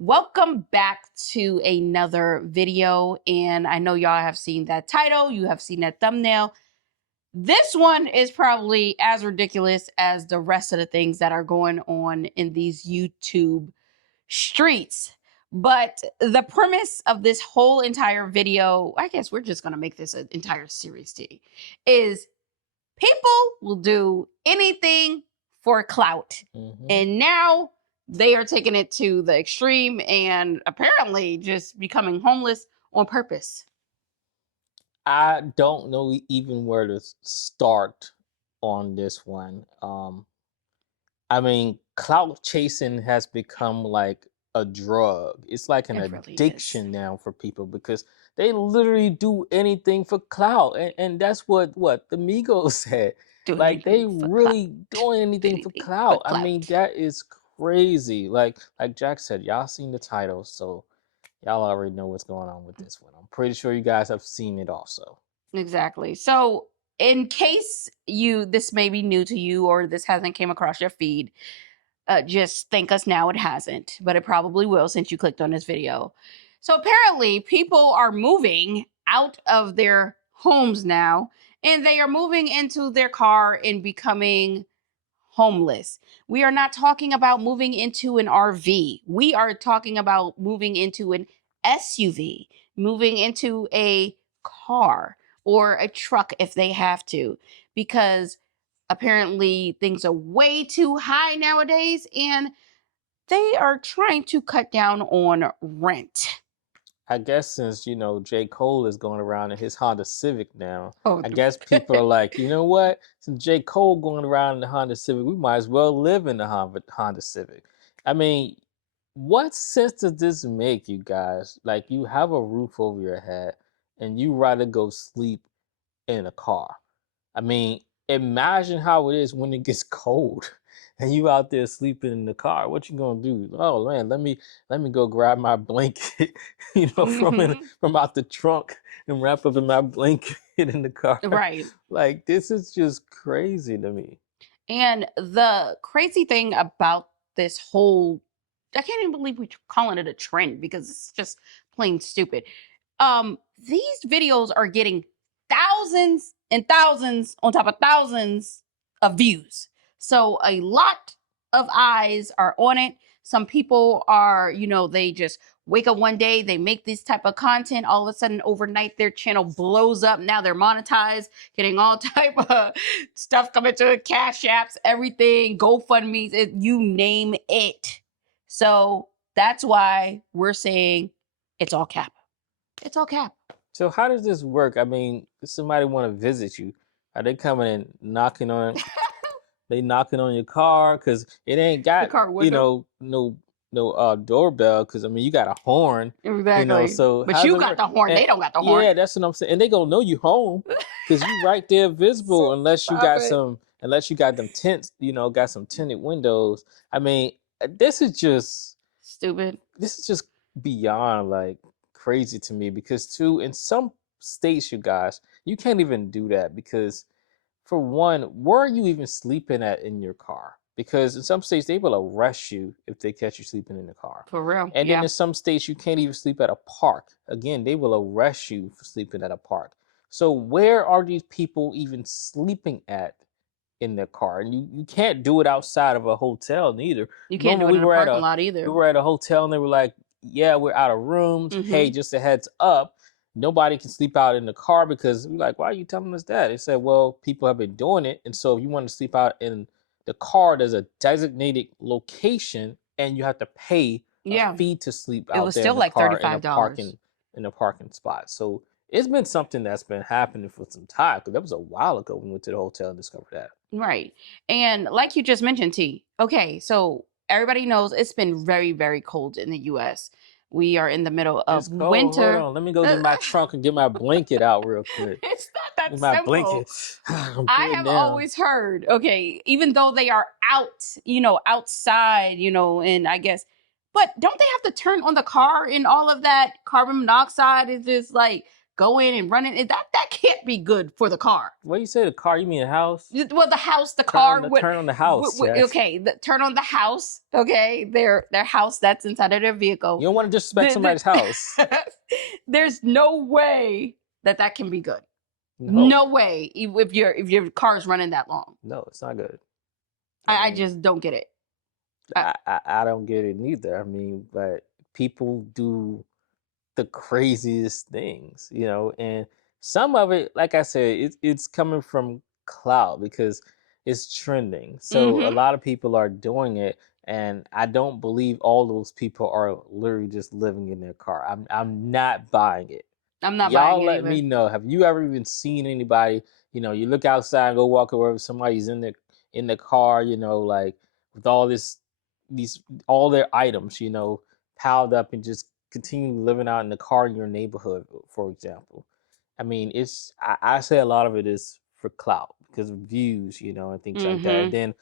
Welcome back to another video, and I know y'all have seen that title, you have seen that thumbnail. This one is probably as ridiculous as the rest of the things that are going on in these YouTube streets. But the premise of this whole entire video, I guess we're just going to make this an entire series, is people will do anything for clout. And now they are taking it to the extreme and apparently just becoming homeless on purpose. I don't know even where to start on this one. I mean, clout chasing has become like a drug. It's like an addiction now for people because they literally do anything for clout. And that's what the Migos said. Like they really doing anything for clout. I mean, that is crazy. Like Jack said, y'all seen the title, so y'all already know what's going on with this one. I'm pretty sure you guys have seen it also. Exactly. So in case this may be new to you or this hasn't came across your feed, just thank us now it hasn't, but it probably will since you clicked on this video. So apparently people are moving out of their homes now, and they are moving into their car and becoming homeless. We are not talking about moving into an RV. We are talking about moving into an SUV, moving into a car or a truck if they have to, because apparently things are way too high nowadays and they are trying to cut down on rent. I guess since, J. Cole is going around in his Honda Civic now, I guess people are like, you know what? Since J. Cole going around in the Honda Civic, we might as well live in the Honda Civic. I mean, what sense does this make, you guys? Like, you have a roof over your head and you rather go sleep in a car. I mean, imagine how it is when it gets cold and you out there sleeping in the car. What you gonna do? Oh man, let me go grab my blanket, from out the trunk and wrap up in my blanket in the car. Right. Like, this is just crazy to me. And the crazy thing about this whole, I can't even believe we're calling it a trend because it's just plain stupid. These videos are getting thousands and thousands on top of thousands of views. So a lot of eyes are on it. Some people are, they just wake up one day, they make this type of content. All of a sudden, overnight, their channel blows up. Now they're monetized, getting all type of stuff coming to Cash Apps, everything, GoFundMe's, you name it. So that's why we're saying it's all cap. It's all cap. So how does this work? I mean, if somebody want to visit you, are they coming and knocking on? They knocking on your car because it ain't got no doorbell, because I mean you got a horn. Exactly. So but you got the horn. They don't got the horn. Yeah, that's what I'm saying. And they gonna know you home because you right there visible. Unless you got them tents, got some tinted windows. I mean, this is just stupid. This is just beyond like crazy to me, because in some states, you guys, you can't even do that because, for one, where are you even sleeping at in your car? Because in some states, they will arrest you if they catch you sleeping in the car. For real. And then in some states, you can't even sleep at a park. Again, they will arrest you for sleeping at a park. So where are these people even sleeping at in their car? And you can't do it outside of a hotel neither. You can't do it in a parking lot either. We were at a hotel and they were like, yeah, we're out of rooms. Hey, just a heads up, nobody can sleep out in the car, because we're like, why are you telling us that? They said, well, people have been doing it. And so if you want to sleep out in the car, there's a designated location and you have to pay a fee to sleep out there. It was still like $35 in a parking spot. So it's been something that's been happening for some time, because that was a while ago when we went to the hotel and discovered that. Right. And like you just mentioned, T, okay, so everybody knows it's been very, very cold in the U.S. We are in the middle of winter. Hold on. Let me go to my trunk and get my blanket out real quick. It's not that simple. My blanket. I have always heard, okay, even though they are outside, and I guess, but don't they have to turn on the car and all of that carbon monoxide is just like go in and run in. That can't be good for the car. What you say, the car? You mean the house? Well, the house, the car. Turn on the house. Yes. Okay, turn on the house. Okay, their house that's inside of their vehicle. You don't want to disrespect somebody's house. There's no way that can be good. No way if your car's running that long. No, it's not good. I just don't get it. I don't get it neither. I mean, but people do the craziest things, you know, and some of it, like I said, it's coming from clout because it's trending. So a lot of people are doing it, and I don't believe all those people are literally just living in their car. I'm not buying it. I'm not Y'all buying it. Let me know. Have you ever even seen anybody? You know, you look outside, go walk over, somebody's in the car, you know, like with all all their items, you know, piled up and just continue living out in the car in your neighborhood, for example. I mean, I say a lot of it is for clout because of views, you know, and things like that. And then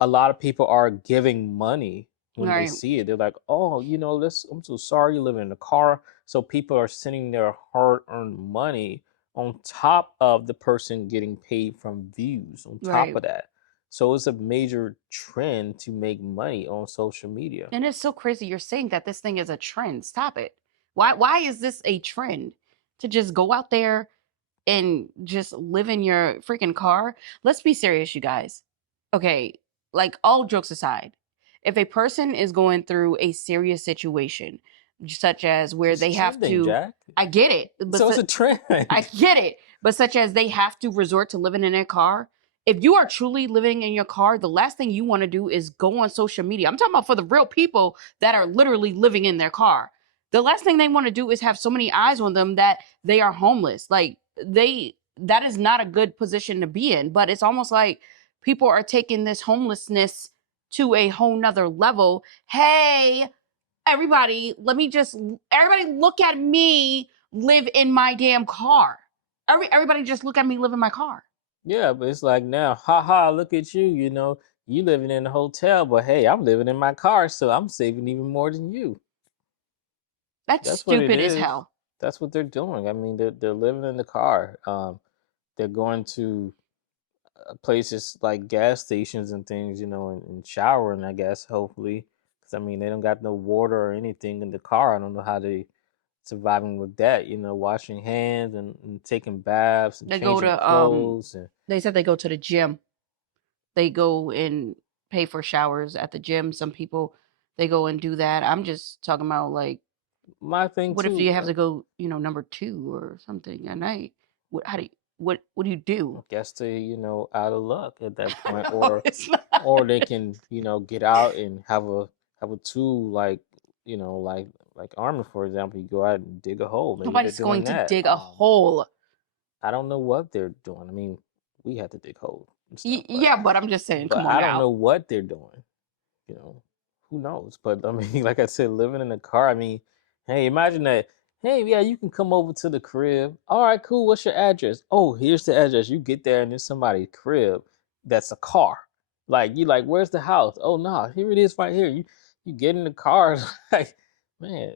a lot of people are giving money when they see it. They're like, oh, you know, I'm so sorry you live in a car. So people are sending their hard-earned money on top of the person getting paid from views on top of that. So it's a major trend to make money on social media. And it's so crazy you're saying that this thing is a trend. Stop it. Why is this a trend? To just go out there and just live in your freaking car? Let's be serious, you guys. Okay, like all jokes aside, if a person is going through a serious situation, such as where they have to, Jack. I get it. But so it's a trend. I get it. But such as they have to resort to living in their car. If you are truly living in your car, the last thing you want to do is go on social media. I'm talking about for the real people that are literally living in their car. The last thing they want to do is have so many eyes on them that they are homeless. Like that is not a good position to be in. But it's almost like people are taking this homelessness to a whole nother level. Hey, everybody look at me live in my damn car. Everybody just look at me live in my car. Yeah, but it's like now, haha, look at you, you know, you living in a hotel, but hey, I'm living in my car, so I'm saving even more than you. That's stupid as hell. That's what they're doing. I mean, they're living in the car. They're going to places like gas stations and things, you know, and showering, I guess, hopefully. Because, I mean, they don't got no water or anything in the car. I don't know how they surviving with that, you know, washing hands and taking baths and changing clothes. They said they go to the gym. They go and pay for showers at the gym. Some people, they go and do that. I'm just talking about like, my thing what if you have to go, you know, number 2 or something at night? What do you do? I guess they, you know, out of luck at that point, or they can, you know, get out and have a tool like, you know, like armor, for example. You go out and dig a hole. Maybe nobody's going to dig a hole. I don't know what they're doing. I mean, we had to dig holes and stuff. Yeah, but I'm just saying, come on, I don't know what they're doing. You know, who knows? But I mean, like I said, living in a car. I mean, hey, imagine that. Hey, yeah, you can come over to the crib. All right, cool. What's your address? Oh, here's the address. You get there and there's somebody's crib that's a car. Like, you like, where's the house? Oh, no, here it is right here. You get in the car. Like, man,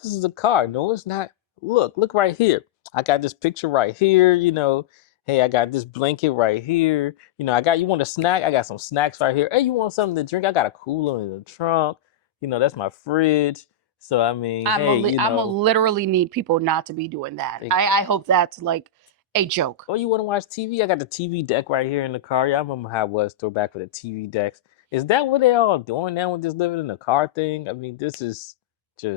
this is a car. No, it's not. Look right here. I got this picture right here, you know. Hey, I got this blanket right here. You know, you want a snack? I got some snacks right here. Hey, you want something to drink? I got a cooler in the trunk. You know, that's my fridge. So, I mean, I'm gonna literally need people not to be doing that. I hope that's like a joke. Oh, you want to watch TV? I got the TV deck right here in the car. Yeah, I remember how it was throwback with the TV decks. Is that what they all doing now with this living in the car thing? I mean, this is too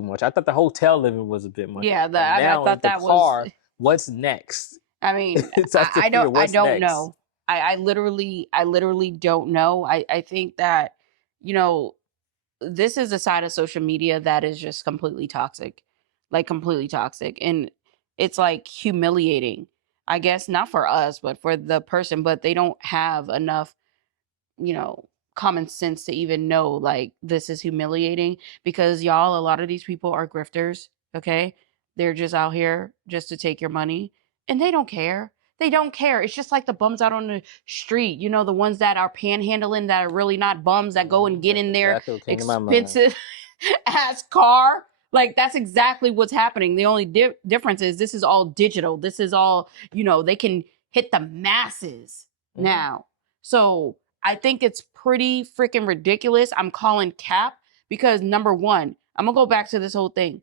much. I thought the hotel living was a bit much. Yeah, I thought that car, was. What's next? I mean, I don't know. I literally don't know. I think that, you know, this is a side of social media that is just completely toxic, and it's like humiliating, I guess, not for us, but for the person. But they don't have enough, you know, common sense to even know like this is humiliating, because y'all, a lot of these people are grifters. Okay, they're just out here just to take your money, and they don't care. It's just like the bums out on the street, you know, the ones that are panhandling, that are really not bums, that go and get in their expensive ass car Like, that's exactly what's happening. The only difference is this is all digital. This is all, they can hit the masses now. So I think it's pretty freaking ridiculous. I'm calling cap because, number one, I'm going to go back to this whole thing.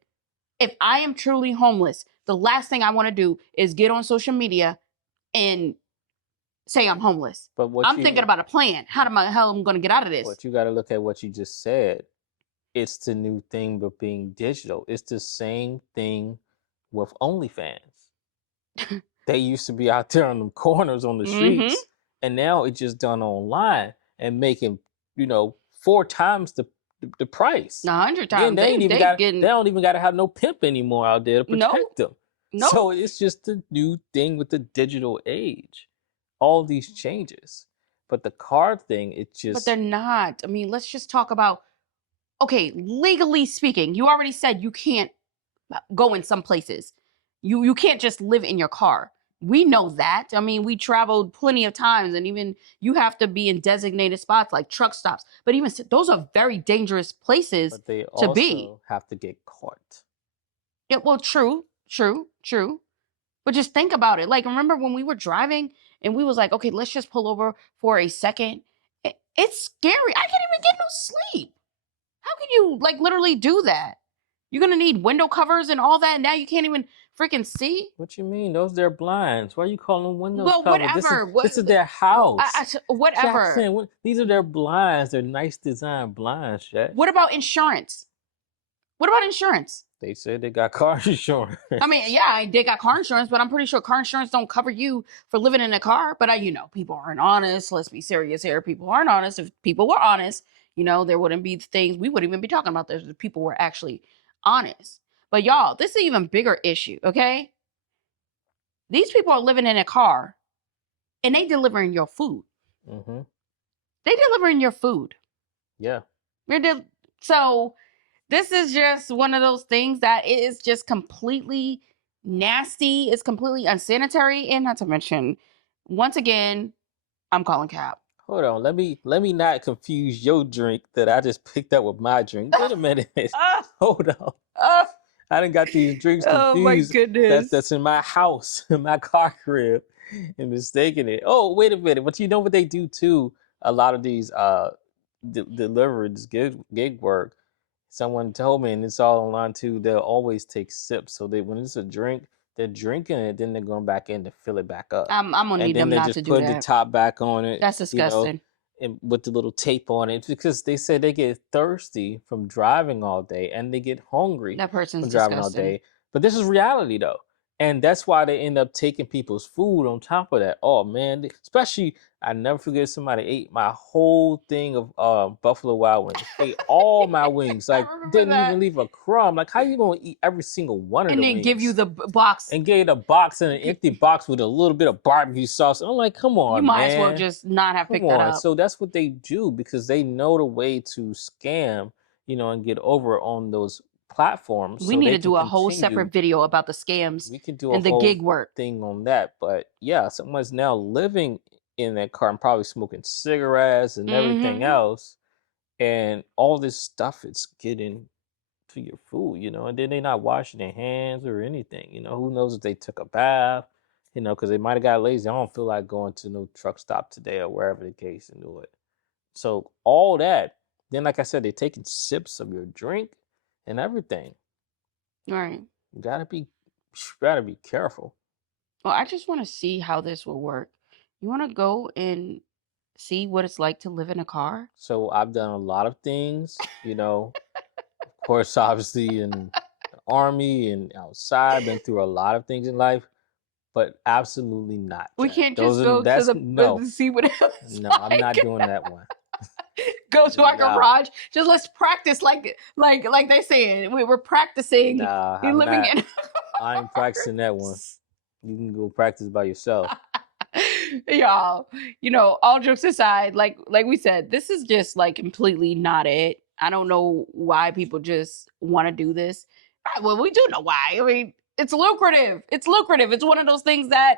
If I am truly homeless, the last thing I want to do is get on social media and say I'm homeless. But I'm thinking about a plan. How I'm going to get out of this? But you got to look at what you just said. It's the new thing, but being digital. It's the same thing with OnlyFans. They used to be out there on the corners on the streets, and now it's just done online and making 4 times the price. 100 times. Then they don't even got to have no pimp anymore out there to protect them. Nope. So it's just the new thing with the digital age. All these changes, but the card thing, it's just. But they're not. I mean, let's just talk about. Okay, legally speaking, you already said you can't go in some places. You can't just live in your car. We know that. I mean, we traveled plenty of times, and even you have to be in designated spots like truck stops. But even those are very dangerous places to be. But they also have to get caught. Yeah, well, true. But just think about it. Like, remember when we were driving and we was like, okay, let's just pull over for a second. It's scary. I can't even get no sleep. How can you literally do that? You're going to need window covers and all that. Now you can't even freaking see. What you mean? Those are their blinds. Why are you calling them window covers? Whatever. This is their house. Whatever. Jackson, these are their blinds. They're nice design blinds, Jack. What about insurance? They said they got car insurance. I mean, yeah, they got car insurance, but I'm pretty sure car insurance don't cover you for living in a car. But people aren't honest. Let's be serious here. People aren't honest. If people were honest, there wouldn't be things. We wouldn't even be talking about this if people were actually honest. But y'all, this is an even bigger issue, okay? These people are living in a car and they delivering your food. Mm-hmm. They delivering your food. Yeah. So this is just one of those things that is just completely nasty. It's completely unsanitary. And not to mention, once again, I'm calling cap. Hold on. Let me not confuse your drink that I just picked up with my drink. Wait a minute. Hold on. I done got these drinks confused. Oh my goodness. That's in my house, in my car crib, and mistaking it. Oh, wait a minute. But you know what they do too? A lot of these deliveries, gig work. Someone told me, and it's all online too, they'll always take sips. So when it's a drink, they're drinking it, then they're going back in to fill it back up. I'm gonna need them not to do that. And then they just put the top back on it. That's disgusting. And with the little tape on it, because they say they get thirsty from driving all day and they get hungry from driving all day. But this is reality though. And that's why they end up taking people's food on top of that. Oh man, especially I never forget somebody ate my whole thing of Buffalo Wild Wings. Ate all my wings. Like didn't even leave a crumb. Like how you gonna eat every single one of them? And then give you the box. And gave the box and an empty box with a little bit of barbecue sauce. I'm like, come on, man. You might as well just not have picked that up. So that's what they do because they know the way to scam, and get over on those platforms. We need to do a whole separate video about the scams. We can do and the gig work thing on that. But yeah, someone's now living in that car and probably smoking cigarettes and everything else, and all this stuff it's getting to your food, and then they're not washing their hands or anything. Who knows if they took a bath, because they might have got lazy. I don't feel like going to no truck stop today or wherever the case and do it. So all that, then like I said, they're taking sips of your drink and everything. Right. You gotta be careful. Well, I just want to see how this will work. You want to go and see what it's like to live in a car? So I've done a lot of things, of course, obviously in the army and outside, been through a lot of things in life, but absolutely not. We can't just go to see what else. No, I'm not doing that one. Go to our garage. Just let's practice like they said. We're practicing. Nah, you're living in. I ain't practicing that one. You can go practice by yourself. Y'all, all jokes aside, like we said, this is just completely not it. I don't know why people just want to do this. Well, we do know why. I mean, it's lucrative. It's one of those things that,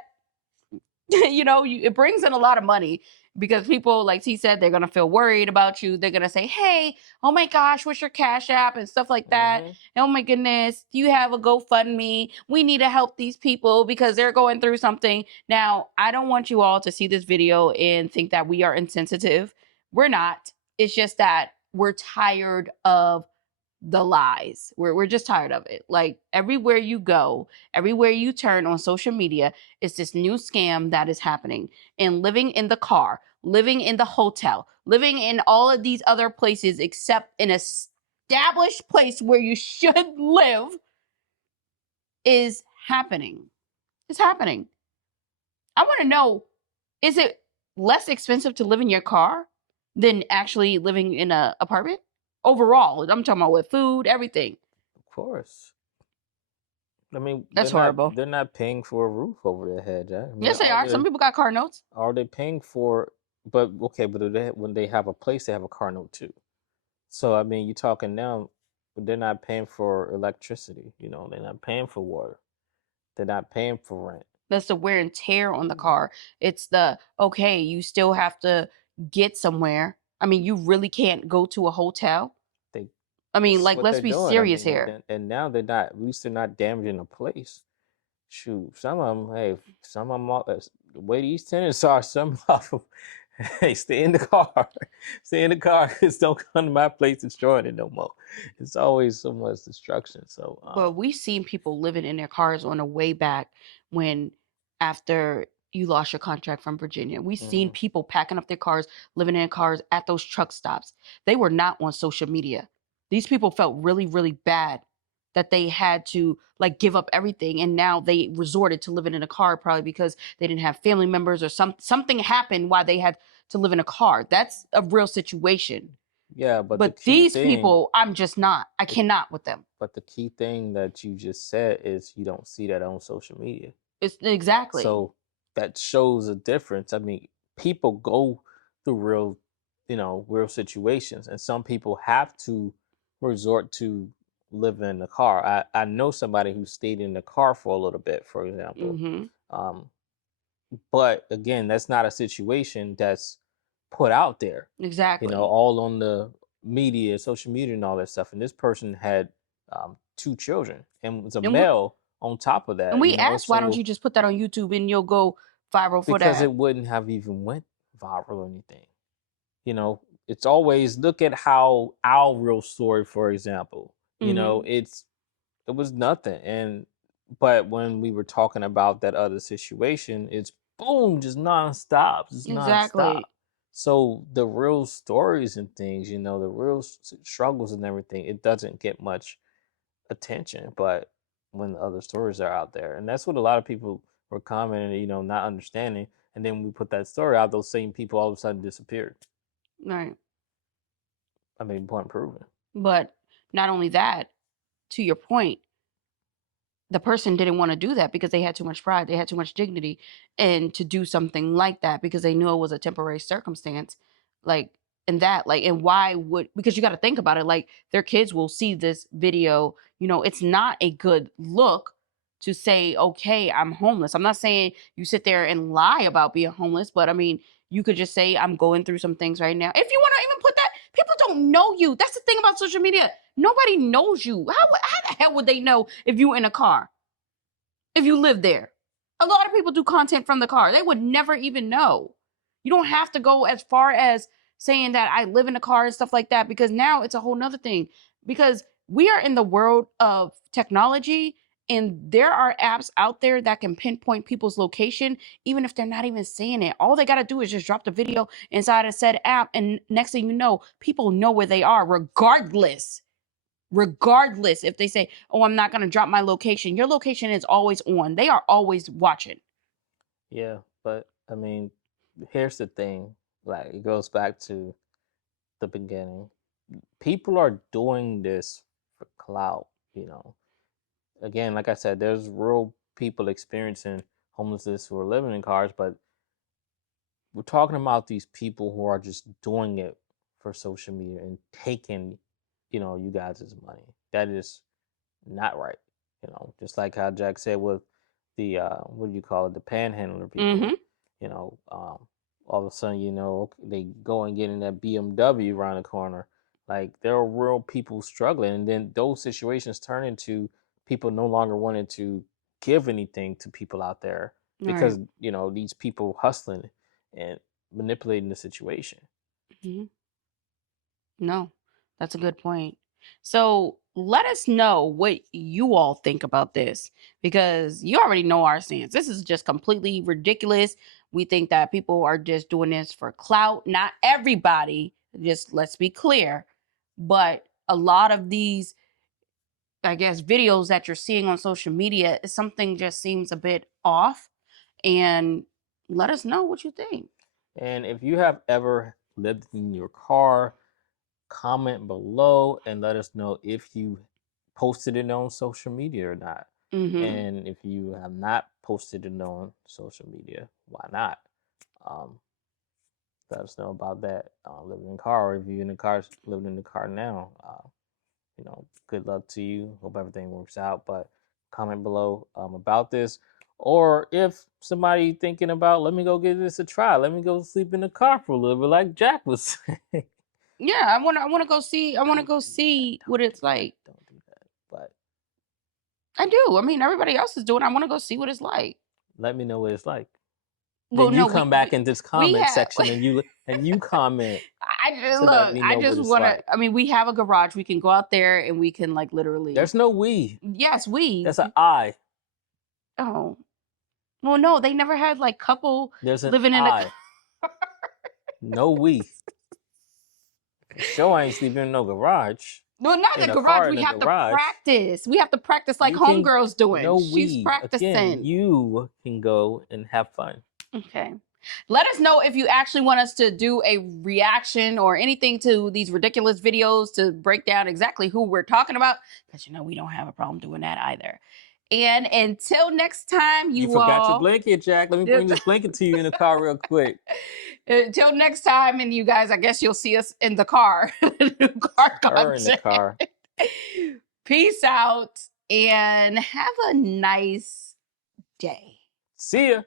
it brings in a lot of money. because people, like he said, they're gonna feel worried about you. They're gonna say, "Hey, oh my gosh, what's your Cash App?" and stuff like that. Oh my goodness, do you have a GoFundMe? We need to help these people because they're going through something. Now, I don't want you all to see this video and think that we are insensitive. We're not. It's just that we're tired of the lies. We're just tired of it. Like everywhere you go, everywhere you turn on social media, it's this new scam that is happening. And living in the car, living in the hotel, living in all of these other places except an established place where you should live is happening. It's happening. I want to know, is it less expensive to live in your car than actually living in an apartment? Overall, I'm talking about with food, everything. Of course. I mean, that's horrible. They're not paying for a roof over their head. I mean, yes, they are. Some people got car notes. Are they paying for? But okay, but when they have a place, they have a car note too. So I mean, you're talking now. They're not paying for electricity. You know, they're not paying for water. They're not paying for rent. That's the wear and tear on the car. It's the, okay, you still have to get somewhere. I mean, you really can't go to a hotel. I mean, like, let's be serious here. And now they're not, at least they're not damaging the place. Shoot, some of them, hey, some of them, the way these tenants are, some of them, hey, stay in the car. Stay in the car, because don't come to my place destroying it no more. It's always so much destruction. So, well, we've seen people living in their cars on the way back when, after you lost your contract from Virginia. We've seen people packing up their cars, living in cars at those truck stops. They were not on social media. These people felt really, really bad that they had to like give up everything, and now they resorted to living in a car probably because they didn't have family members or something happened why they had to live in a car. That's a real situation. Yeah, but these people, I'm just not. I cannot with them. But the key thing that you just said is you don't see that on social media. It's exactly. So that shows a difference. I mean, people go through real situations, and some people have to resort to living in the car. I know somebody who stayed in the car for a little bit, for example. But again, that's not a situation that's put out there. Exactly. All on the media, social media, and all that stuff. And this person had 2 children and was a male on top of that. And we asked, why don't you just put that on YouTube and you'll go viral for that? Because it wouldn't have even went viral or anything. It's always, look at how our real story, for example. It was nothing. But when we were talking about that other situation, it's boom, just nonstop. Exactly. Nonstop. So the real stories and things, the real struggles and everything, it doesn't get much attention. But when the other stories are out there, and that's what a lot of people were commenting, not understanding. And then we put that story out, those same people all of a sudden disappeared. Right. I mean, point proven. But not only that, to your point, the person didn't want to do that because they had too much pride, they had too much dignity, and to do something like that because they knew it was a temporary circumstance, and why would, because you got to think about it, like their kids will see this video, it's not a good look to say, okay, I'm homeless. I'm not saying you sit there and lie about being homeless, but I mean, you could just say, I'm going through some things right now. If you want to even put that, people don't know you. That's the thing about social media. Nobody knows you. How the hell would they know if you were in a car? If you live there? A lot of people do content from the car. They would never even know. You don't have to go as far as saying that I live in a car and stuff like that, because now it's a whole nother thing. Because we are in the world of technology, and there are apps out there that can pinpoint people's location, even if they're not even saying it. All they got to do is just drop the video inside a said app, and next thing you know, people know where they are regardless if they say, oh, I'm not going to drop my location. Your location is always on. They are always watching. Yeah, but I mean, here's the thing. Like, it goes back to the beginning. People are doing this for clout, Again, like I said, there's real people experiencing homelessness who are living in cars, but we're talking about these people who are just doing it for social media and taking, you guys' money. That is not right. Just like how Jack said with the what do you call it, the panhandler people. all of a sudden, they go and get in that BMW around the corner. Like, there are real people struggling, and then those situations turn into people no longer wanting to give anything to people out there because these people hustling and manipulating the situation. Mm-hmm. No, that's a good point. So let us know what you all think about this, because you already know our stance. This is just completely ridiculous. We think that people are just doing this for clout. Not everybody, just let's be clear. But a lot of these, I guess, videos that you're seeing on social media, something just seems a bit off. And let us know what you think. And if you have ever lived in your car, comment below and let us know if you posted it on social media or not. Mm-hmm. And if you have not posted it on social media, why not? Let us know about that. Living in the car, or if you're in the car, living in the car now, good luck to you. Hope everything works out. But comment below about this. Or if somebody thinking about, let me go give this a try. Let me go sleep in the car for a little bit, like Jack was saying. Yeah, I want to go see. I want to go see what it's like. Don't do that. But I do. I mean, everybody else is doing. I want to go see what it's like. let me know what it's like. Well, Then you no, come back in this comment section and you comment. I just look. I just want to. I mean, we have a garage. We can go out there and we can like literally. There's no we. Yes, we. That's an I. Oh, well, no, they never had like couple. There's an living in I. No we. Sure, I ain't sleeping in no garage. No, not the garage. We have to practice. We have to practice like homegirls doing. No, she's practicing. Again, you can go and have fun. Okay. Let us know if you actually want us to do a reaction or anything to these ridiculous videos to break down exactly who we're talking about, because we don't have a problem doing that either. And until next time, you forgot your blanket, Jack. Let me bring this blanket to you in the car real quick. Until next time, and you guys, I guess you'll see us in the car. Car content. In the car. Peace out and have a nice day. See ya.